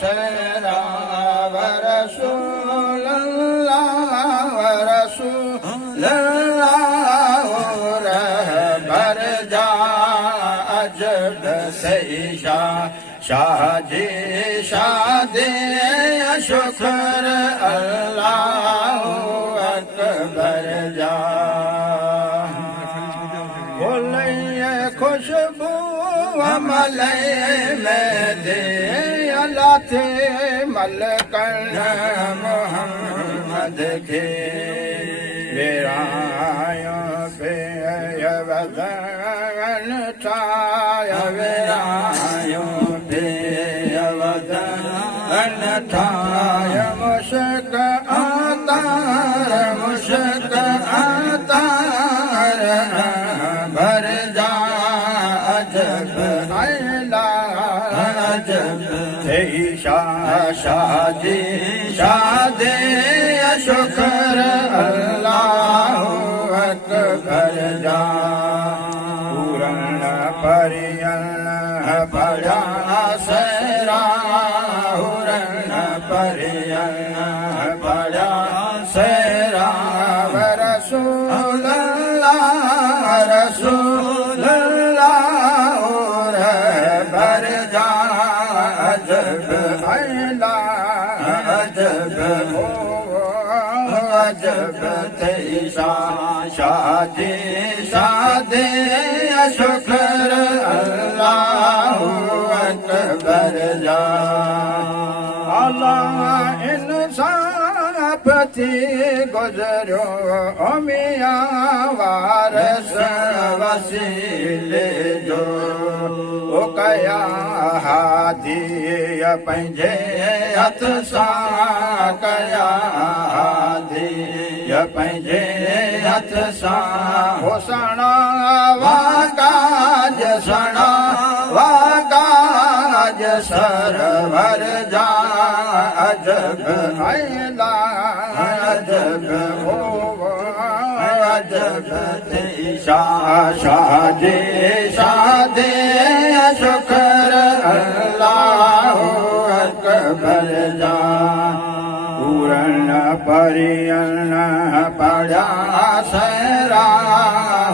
सरा वरसूल रहबर जा अजब सही शादी शादी शुक्र अल्लाह अकबर जा बोले खुशबू अमले में दे अल्लाह थे मलकन मोहम्मद के वेरायों पे अवदन ठाय वेरायों पे अवदन ठाय मुश्क आतार भर जा अजब अला अजब थे शादी शादी शुक्र अल्लाह अकबर जा पूरण परियन बड़ा सरा पूरण परियन बड़ा सरा रसूल रहबर जा अजब अला अजब अजब थे शादी शादी शुक्र अल्लाह अकबर जा अल्लाह इंसान पति गुजरो मिया वारस वसीले जो ओ कया हादी पंहिंजे हथ सां कया हादी पंहिंजे हथ सां हो सणा वाकाज सणा वाकाज सरवर जा अजब अला अजब हो अजब थे शादी शादी शुक्र अल्लाह अकबर जा पूरण परियन पड़ा सरा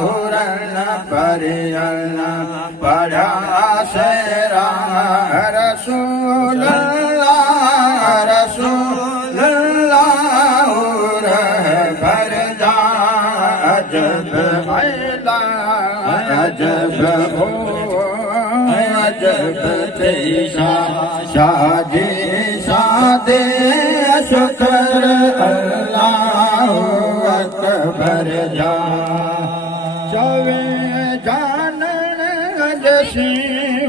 पूरण परियन पड़ा सरा रसूल रहबर जा अजब अला अजब हो अजब थे शादी शादी शुक्र अल्लाह अकबर जा चवे जानन जसी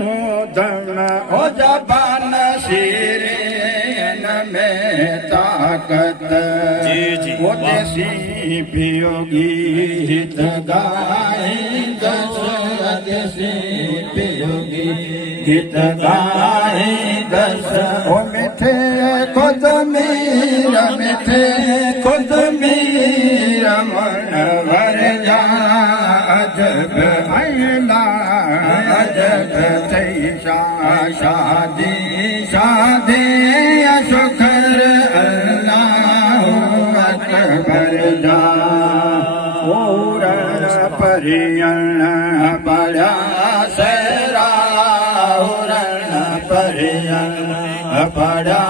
हूँ दम हो जबान सिरेन में ताकत वो देसी पियोगी हित गाय दस देसी पियोगी हित गाय दस ओ मिठे खुद मीरा मिठे खुद मीरा मन भर जा अजब अला अजब थे शादी शादी शुक्र अल्लाह अकबर जा पूरण परियन बड़ा सरा पूरण परियन बड़ा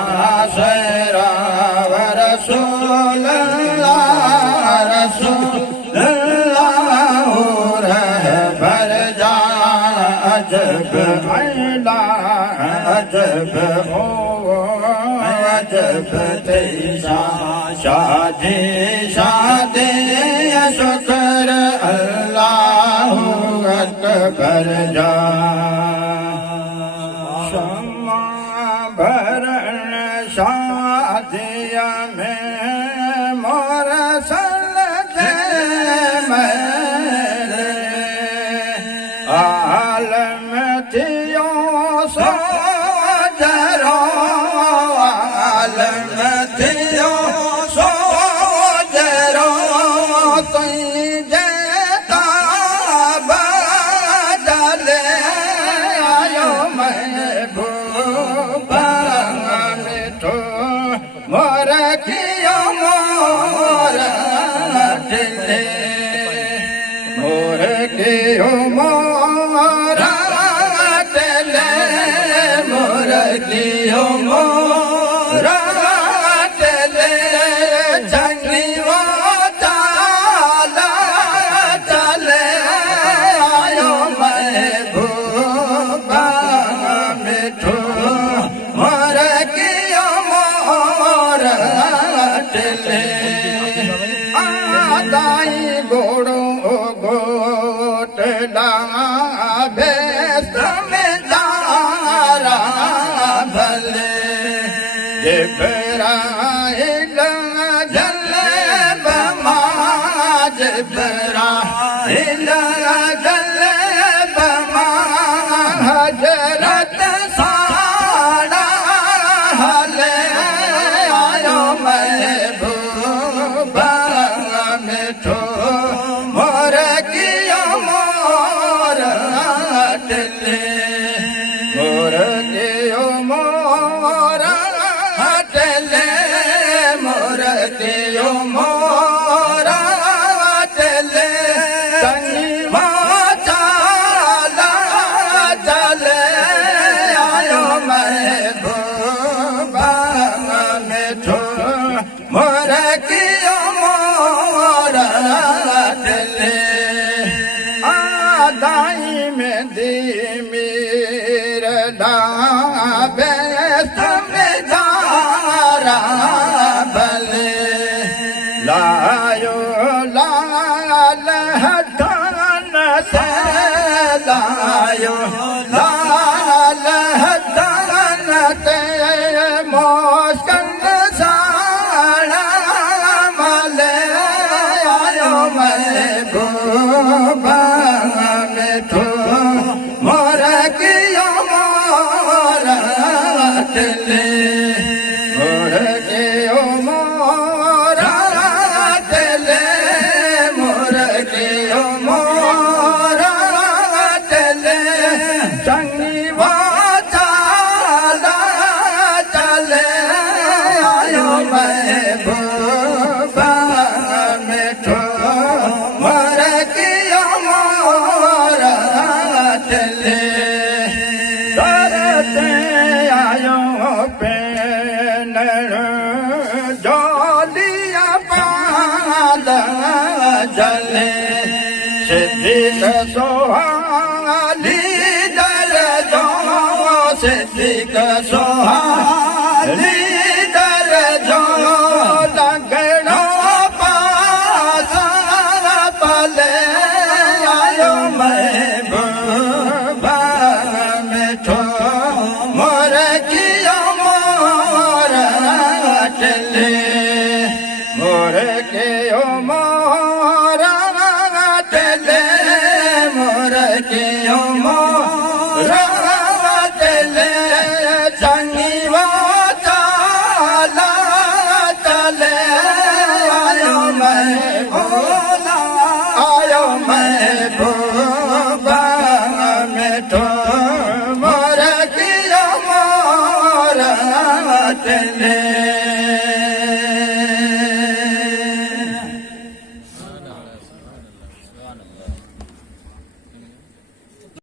सरा रसूल रहबर जा अजब अला अजब हो अजब थे शादी शादी शुक्र अल्लाह अकबर जा क्षमा भरण शादिया में मोर सल के मेरे आलम थियो सो जरो आलम थियो सो जरो तुझे ताब जले आयो महबूबा मिठो मोर कियो मोर चले मोर कियो मोर चले मोर कियो मोर चले चंगी वो चाला चले आयो महबूबा मिठो मोर कियो मोर चले दाई गोड़ो गोटला भेस में जारा भले ये बराइल जले बमा जे बराइल जले बमा हजरत साड़ा हले आयो महबूबा मिठो मोर कियो मोर चले मोर कियो मोर चले मोर कियो मोर चले चंगी चाला चले आयो महबूबा मिठो मोर कियो मोर चले दाई में दी मेरा बेस्त में जारा भले लायो लाल हटान से लायो लाल हटान से मौसम साड़ा मले आयो महबूबा मिठो मोर कियो मोर चले मोर कियो मोर चले मोर कियो मोर चले चंगी वो चाला चले आयो महबूबा मिठो मोर कियो मोर चले करते आयो पेन जोलिया पाद जले सिद्धिक सोहाली दर जो सिद्धिक सोहाली दर जो लगड़ो पासा पले आयो महबूबा मिठो मोर कियो मोर चले मोर कियो मोर चले मोर कियो मोर चले चंगी वो चाला चले आयो महबूबा आयो महबूबा मिठो मोर कियो मोर चले